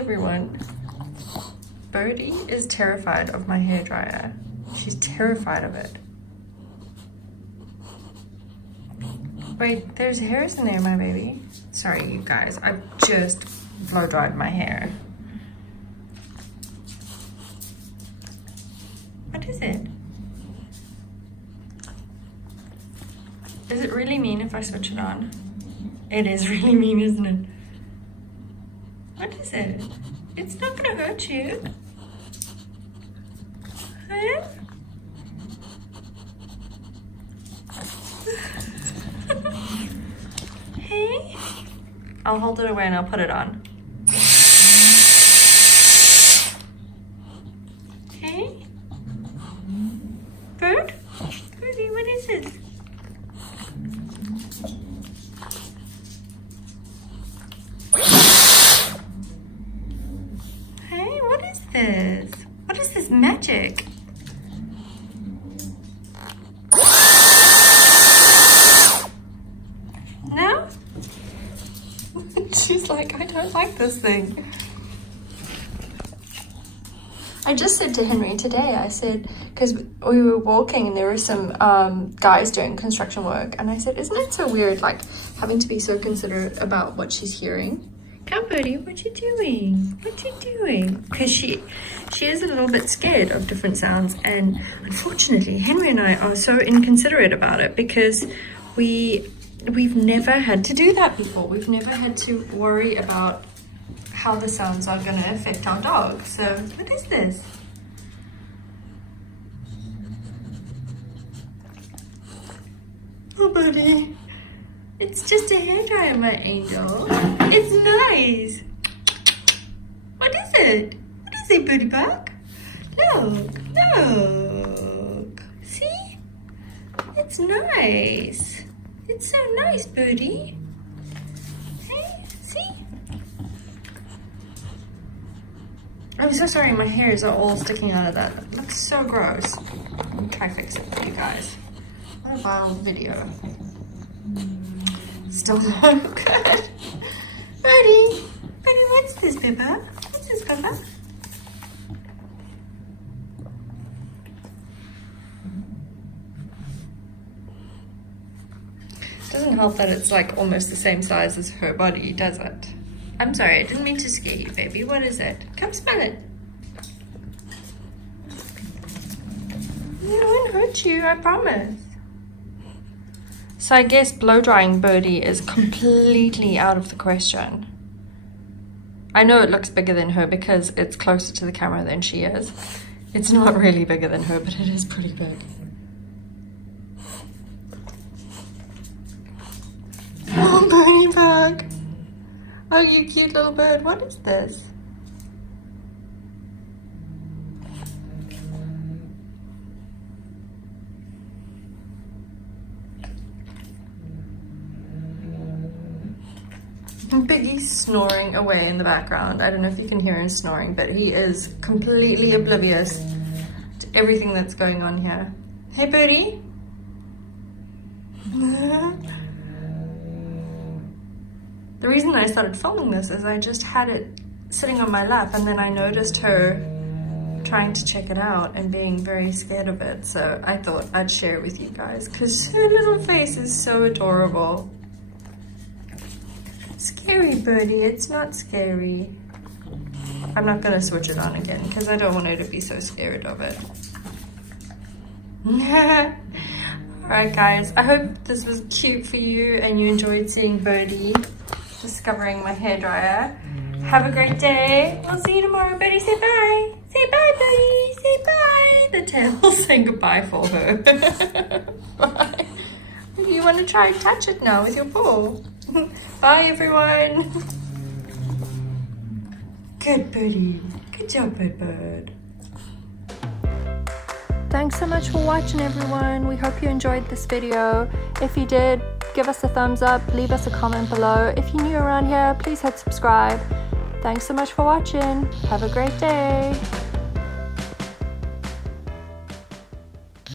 everyone. Birdie is terrified of my hairdryer. She's terrified of it. Wait, there's hairs in there, my baby. Sorry, you guys. I just blow dried my hair. What is it? Is it really mean if I switch it on? It is really mean, isn't it? What is it? It's not gonna hurt you. Huh? Hey? I'll hold it away and I'll put it on. Hey? Bird? Birdie, what is it? Hey, what is this? What is this magic? No? She's like, I don't like this thing. I just said to Henry today, I said, because we were walking and there were some guys doing construction work, and I said, isn't it so weird, like having to be so considerate about what she's hearing? Come, Birdie, what you doing? What you doing? Because she is a little bit scared of different sounds, and unfortunately, Henry and I are so inconsiderate about it because we've never had to do that before. We've never had to worry about how the sounds are going to affect our dog. So, what is this? Oh, Birdie. It's just a hairdryer, my angel. It's nice. What is it? What is it, Birdie Bug? Look, look. See? It's nice. It's so nice, Birdie. Hey, see? I'm so sorry, my hairs are all sticking out of that. It looks so gross. Let me try fix it for you guys. What a wild video. Still not good. Birdie, Birdie, what's this, Pippa? What's this, Pippa? Doesn't help that it's like almost the same size as her body, does it? I'm sorry, I didn't mean to scare you, baby. What is it? Come smell it. It won't hurt you, I promise. So I guess blow drying Birdie is completely out of the question. I know it looks bigger than her because it's closer to the camera than she is. It's not really bigger than her, but it is pretty big. Oh, Birdie Bug. Oh, you cute little bird. What is this? Biggie's snoring away in the background. I don't know if you can hear him snoring, but he is completely oblivious to everything that's going on here. Hey, Birdie. The reason I started filming this is I just had it sitting on my lap, and then I noticed her trying to check it out and being very scared of it. So I thought I'd share it with you guys because her little face is so adorable. Scary, Birdie, it's not scary. I'm not gonna switch it on again because I don't want her to be so scared of it. Alright guys, I hope this was cute for you and you enjoyed seeing Birdie discovering my hairdryer. Have a great day. We'll see you tomorrow. Birdie, say bye. Say bye, Birdie. Say bye. The tail's saying goodbye for her. Bye. You want to try and touch it now with your paw? Bye, everyone. Good Birdie. Good job, bird. Thanks so much for watching, everyone. We hope you enjoyed this video. If you did, give us a thumbs up, leave us a comment below. If you're new around here, please hit subscribe. Thanks so much for watching. Have a great day.